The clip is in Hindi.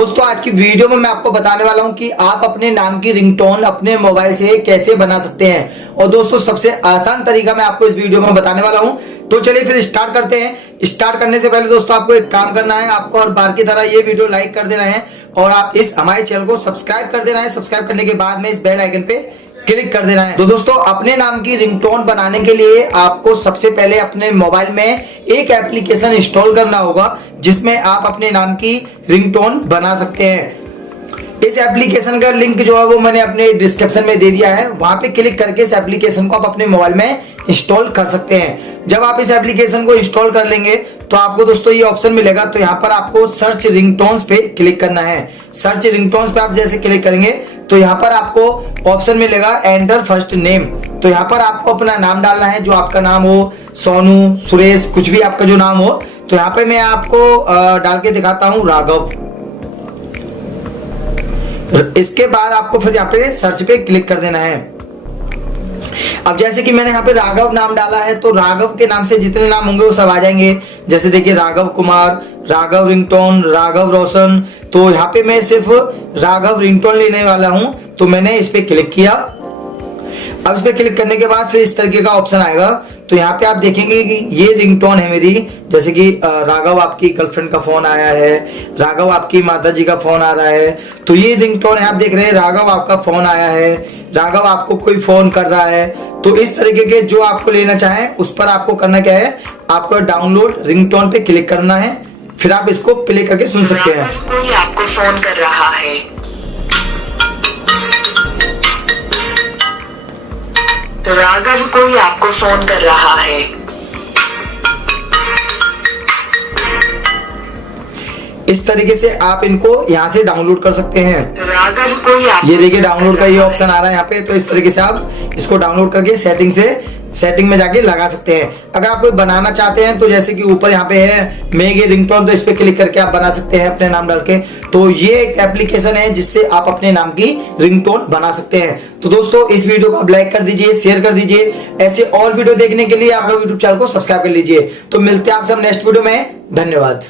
दोस्तों आज की वीडियो में मैं आपको बताने वाला हूं कि आप अपने नाम की रिंगटोन अपने मोबाइल से कैसे बना सकते हैं। और दोस्तों सबसे आसान तरीका मैं आपको इस वीडियो में बताने वाला हूं। तो चलिए फिर स्टार्ट करते हैं। स्टार्ट करने से पहले दोस्तों आपको एक काम करना है, आपको और बार की तरह ये वीडियो लाइक कर देना है और आप इस हमारे चैनल को सब्सक्राइब कर देना है। सब्सक्राइब करने के बाद में इस बेल आइकन पे क्लिक कर देना है। तो दोस्तों अपने नाम की रिंगटोन बनाने के लिए आपको सबसे पहले अपने मोबाइल में एक एप्लीकेशन इंस्टॉल करना होगा जिसमें आप अपने नाम की रिंगटोन बना सकते हैं। इस एप्लीकेशन का लिंक जो है वो मैंने अपने डिस्क्रिप्शन में दे दिया है, वहां पे क्लिक करके इस एप्लीकेशन को आप अपने मोबाइल में इंस्टॉल कर सकते हैं। जब आप इस एप्लीकेशन को इंस्टॉल कर लेंगे तो आपको दोस्तों ये ऑप्शन मिलेगा। तो यहाँ पर आपको सर्च रिंगटोन्स पे क्लिक करना है। सर्च रिंगटोन्स पे आप जैसे क्लिक करेंगे तो यहाँ पर आपको ऑप्शन मिलेगा एंटर फर्स्ट नेम। तो यहाँ पर आपको अपना नाम डालना है, जो आपका नाम हो, सोनू, सुरेश, कुछ भी आपका जो नाम हो। तो यहाँ पे मैं आपको डाल के दिखाता हूँ राघव। इसके बाद आपको फिर यहाँ पे सर्च पे क्लिक कर देना है। अब जैसे कि मैंने यहाँ पे राघव नाम डाला है तो राघव के नाम से जितने नाम होंगे वो सब आ जाएंगे। जैसे देखिए राघव कुमार, राघव रिंगटोन, राघव रोशन। तो यहाँ पे मैं सिर्फ राघव रिंगटोन लेने वाला हूं, तो मैंने इस पे क्लिक किया। अब इस पे क्लिक करने के बाद फिर इस तरीके का ऑप्शन आएगा। तो यहाँ पे आप देखेंगे कि ये रिंगटोन है मेरी। जैसे कि राघव आपकी गर्लफ्रेंड का फोन आया है, राघव आपकी माता जी का फोन आ रहा है। तो ये रिंगटोन है, आप देख रहे हैं राघव आपका फोन आया है, राघव आपको कोई फोन कर रहा है। तो इस तरीके के जो आपको लेना चाहें उस पर आपको करना क्या है, आपको डाउनलोड रिंगटोन पे क्लिक करना है। फिर आप इसको प्ले करके सुन सकते हैं। कोई आपको फोन कर रहा है। राघव कोई आपको फोन कर रहा है। इस तरीके से आप इनको यहाँ से डाउनलोड कर सकते हैं। राघव कोई ये देखिए डाउनलोड का ये ऑप्शन आ रहा है यहाँ पे। तो इस तरीके से आप इसको डाउनलोड करके सेटिंग में जाके लगा सकते हैं। अगर आप कोई बनाना चाहते हैं तो जैसे कि ऊपर यहाँ पे है मेगे रिंगटोन, तो इस पे क्लिक करके आप बना सकते हैं अपने नाम डाल के। तो ये एक एप्लीकेशन है जिससे आप अपने नाम की रिंगटोन बना सकते हैं। तो दोस्तों इस वीडियो को आप लाइक कर दीजिए, शेयर कर दीजिए। ऐसे और वीडियो देखने के लिए आप यूट्यूब चैनल को सब्सक्राइब कर लीजिए। तो मिलते हैं आप सब नेक्स्ट वीडियो में। धन्यवाद।